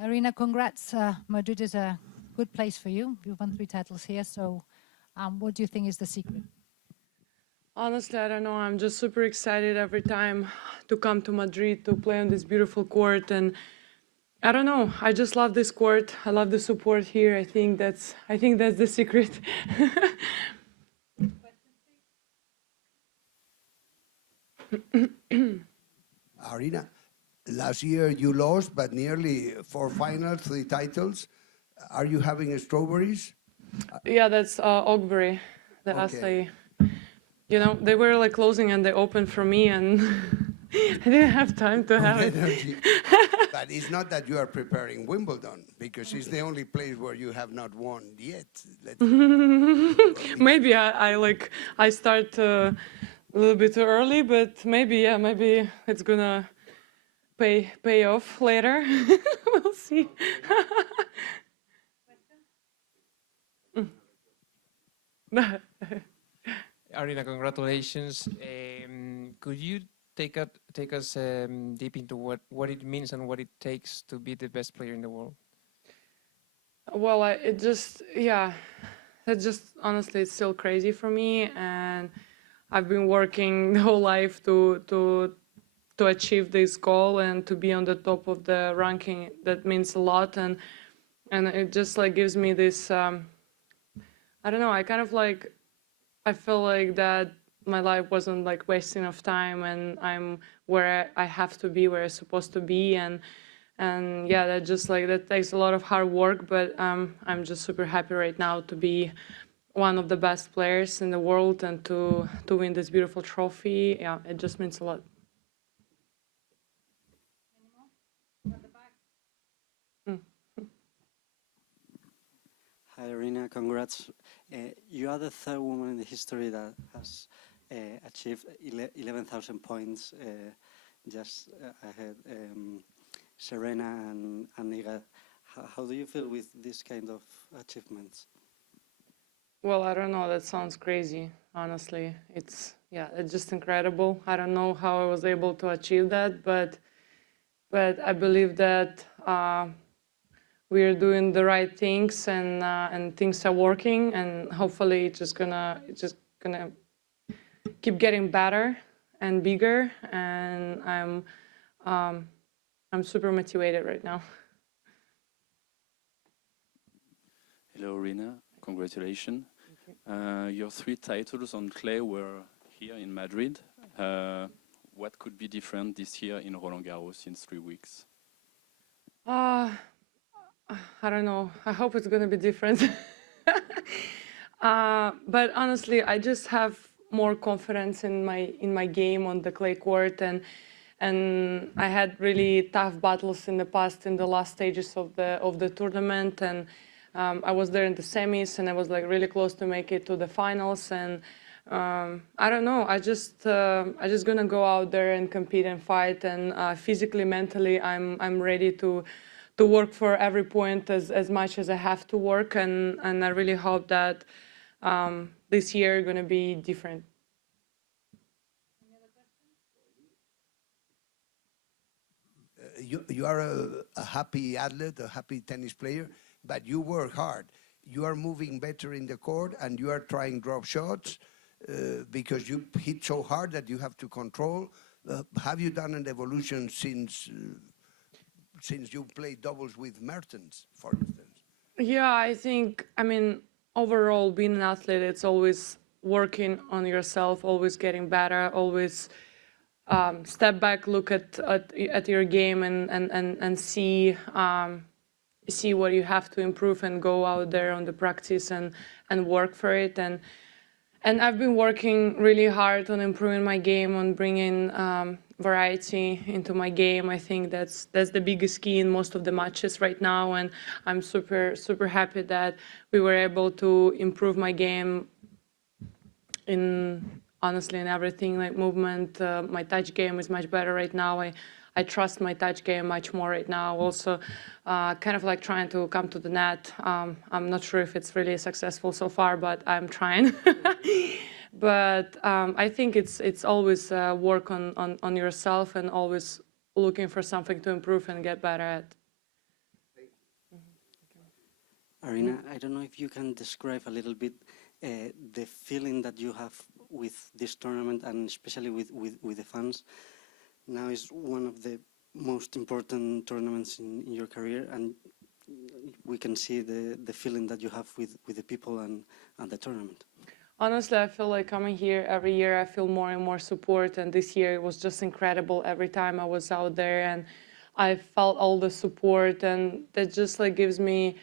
Aryna, congrats. Madrid is a good place for you. You've won 3 titles here. So what do you think is the secret? Honestly, I don't know. I'm just super excited every time to come to Madrid to play on this beautiful court. And I don't know. I just love this court. I love the support here. I think that's the secret. Aryna, last year you lost, but nearly 4 finals, 3 titles. Are you having strawberries? Yeah, that's Ogbury, the Okay. Asai. You know, they were like closing and they opened for me, and I didn't have time to have it. Energy. But it's not that you are preparing Wimbledon, because it's the only place where you have not won yet. Maybe I start a little bit too early, but maybe it's gonna pay off later. We'll see. Aryna, congratulations. Could you take us deep into what it means and what it takes to be the best player in the world? Well, honestly, it's still crazy for me, and I've been working the whole life to achieve this goal and to be on the top of the ranking. That means a lot, and it just like gives me this. I don't know. I feel like that my life wasn't like wasting of time, and I'm where I have to be, where I'm supposed to be, and yeah, that takes a lot of hard work, but I'm just super happy right now to be one of the best players in the world and to win this beautiful trophy. Yeah, it just means a lot. Hi, Aryna, congrats. You are the 3rd woman in the history that has achieved 11,000 points, just ahead Serena and Iga. How do you feel with this kind of achievements? Well, I don't know. That sounds crazy, honestly. It's just incredible. I don't know how I was able to achieve that, but I believe that we are doing the right things, and things are working, and hopefully it's just gonna keep getting better and bigger, and I'm super motivated right now. Hello, Aryna. Congratulations. Your 3 titles on clay were here in Madrid. What could be different this year in Roland Garros in 3 weeks? I don't know. I hope it's going to be different. But honestly, I just have more confidence in my game on the clay court, and I had really tough battles in the past in the last stages of the tournament, and I was there in the semis, and I was like really close to make it to the finals, and I don't know. I just gonna go out there and compete and fight, and physically, mentally, I'm ready to work for every point as much as I have to work, and I really hope that this year is going to be different. Any other You questions? are a happy athlete, a happy tennis player, but you work hard. You are moving better in the court, and you are trying drop shots because you hit so hard that you have to control. Have you done an evolution since you played doubles with Mertens, for instance? Yeah, I mean, overall, being an athlete, it's always working on yourself, always getting better, always step back, look at your game, and see what you have to improve, and go out there on the practice and work for it. And I've been working really hard on improving my game, on bringing variety into my game. I think that's the biggest key in most of the matches right now, and I'm super happy that we were able to improve my game honestly in everything, like movement. My touch game is much better right now. I trust my touch game much more right now. Also, kind of like trying to come to the net. I'm not sure if it's really successful so far, but I'm trying. But I think it's always work on yourself, and always looking for something to improve and get better at. Aryna, I don't know if you can describe a little bit the feeling that you have with this tournament, and especially with the fans. Now is one of the most important tournaments in your career, and we can see the feeling that you have with the people and the tournament. Honestly, I feel like coming here every year, I feel more and more support. And this year it was just incredible. Every time I was out there and I felt all the support, and that just like gives me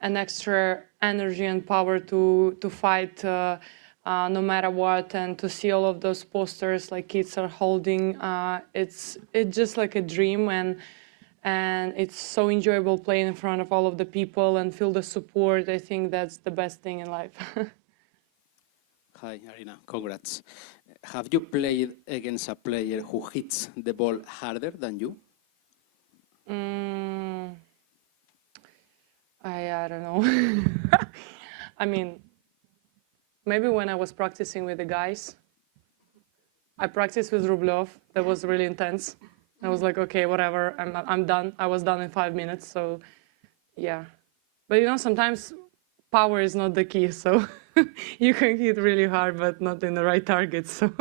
an extra energy and power to fight no matter what, and to see all of those posters like kids are holding. It's just like a dream, and it's so enjoyable playing in front of all of the people and feel the support. I think that's the best thing in life. Hi, Aryna. Congrats. Have you played against a player who hits the ball harder than you? I don't know. I mean, maybe when I was practicing with the guys, I practiced with Rublev. That was really intense. I was like, okay, whatever, I'm done. I was done in 5 minutes, so yeah. But you know, sometimes power is not the key, so you can hit really hard, but not in the right target. So,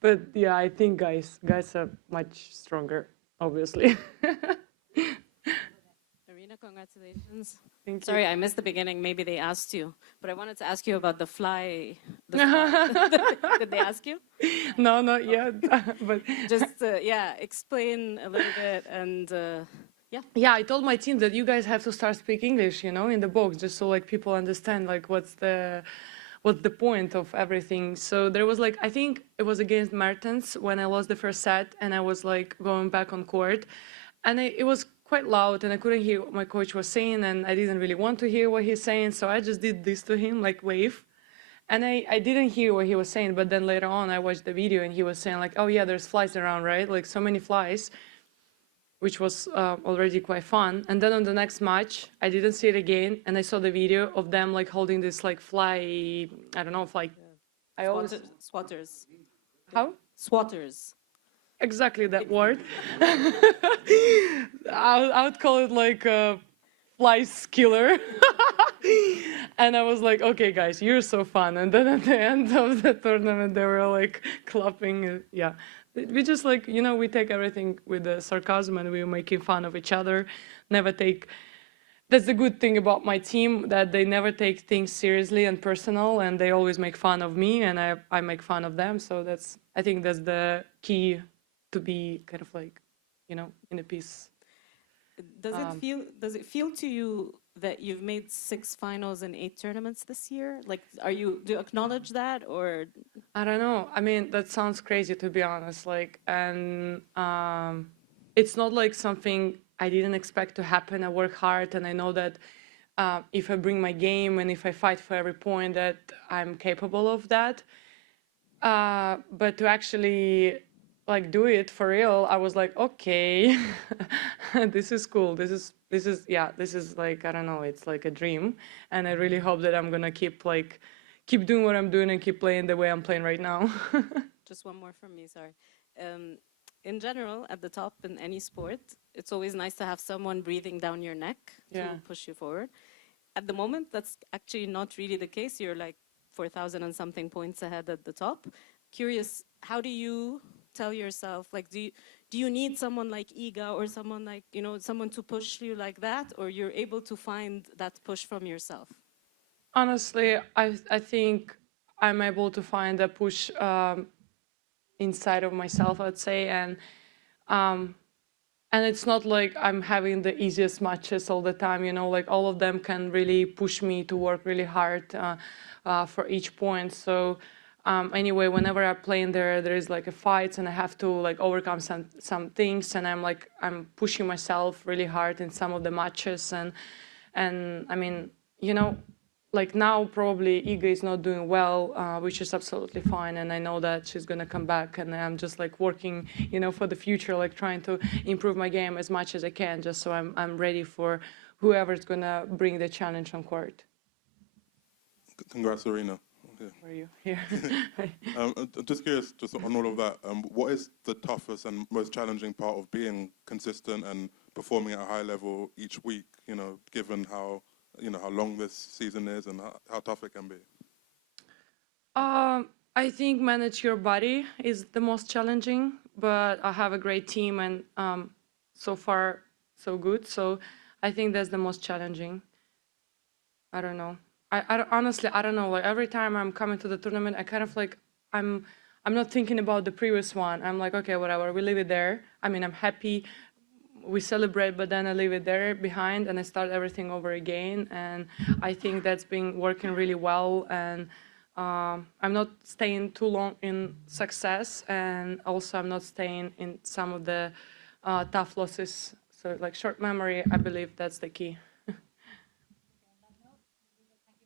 but yeah, I think guys are much stronger, obviously. Aryna, congratulations. Thank you. Sorry, I missed the beginning. Maybe they asked you, but I wanted to ask you about the fly. Did they ask you? No, not yet. But Just yeah, explain a little bit and yeah. yeah, I told my team that you guys have to start speaking English, you know, in the box, just so like people understand like what's the point of everything. So there was like, I think it was against Mertens when I lost the first set, and I was like going back on court, and it was quite loud, and I couldn't hear what my coach was saying, and I didn't really want to hear what he's saying, so I just did this to him, like wave. And I didn't hear what he was saying, but then later on I watched the video and he was saying like, oh yeah, there's flies around, right? Like so many flies, which was already quite fun. And then on the next match, I didn't see it again, and I saw the video of them like holding this like fly, I don't know if like, I always... Swatters. How? Swatters. Exactly that word. I would call it like a fly skiller. And I was like, okay, guys, you're so fun. And then at the end of the tournament, they were like clapping. Yeah, we just like, you know, we take everything with the sarcasm, and we were making fun of each other. Never take. That's the good thing about my team, that they never take things seriously and personal, and they always make fun of me, and I make fun of them. So I think that's the key to be kind of like, you know, in a peace. Does it feel to you that you've made 6 finals in 8 tournaments this year? Like, do you acknowledge that, or? I don't know. I mean, that sounds crazy, to be honest. Like, and it's not like something I didn't expect to happen. I work hard, and I know that if I bring my game and if I fight for every point, that I'm capable of that. But to actually like do it for real, I was like, okay, this is cool. This is like, I don't know, it's like a dream. And I really hope that I'm gonna keep doing what I'm doing and keep playing the way I'm playing right now. Just one more from me, sorry. In general, at the top in any sport, it's always nice to have someone breathing down your neck to push you forward. At the moment, that's actually not really the case. You're like 4,000 and something points ahead at the top. Curious, how do you tell yourself, like, do you need someone like Iga or someone like, you know, someone to push you like that, or you're able to find that push from yourself? Honestly, I think I'm able to find a push inside of myself, I'd say, and it's not like I'm having the easiest matches all the time, you know, like all of them can really push me to work really hard for each point. So anyway, whenever I play in there is like a fight, and I have to like overcome some things, and I'm pushing myself really hard in some of the matches, and I mean, you know, like now probably Iga is not doing well, which is absolutely fine, and I know that she's gonna come back, and I'm just like working, you know, for the future, like trying to improve my game as much as I can, just so I'm ready for whoever's gonna bring the challenge on court. Congrats, Aryna. Okay. Where are you? Here. I'm just curious, just on all of that, what is the toughest and most challenging part of being consistent and performing at a high level each week, you know, given how you know, how long this season is and how tough it can be? I think manage your body is the most challenging, but I have a great team and so far so good. So I think that's the most challenging. I don't know. Honestly, I don't know. Like every time I'm coming to the tournament, I kind of like, I'm not thinking about the previous one. I'm like, okay, whatever, we leave it there. I mean, I'm happy, we celebrate, but then I leave it there behind and I start everything over again. And I think that's been working really well. And I'm not staying too long in success, and also I'm not staying in some of the tough losses. So like short memory, I believe that's the key.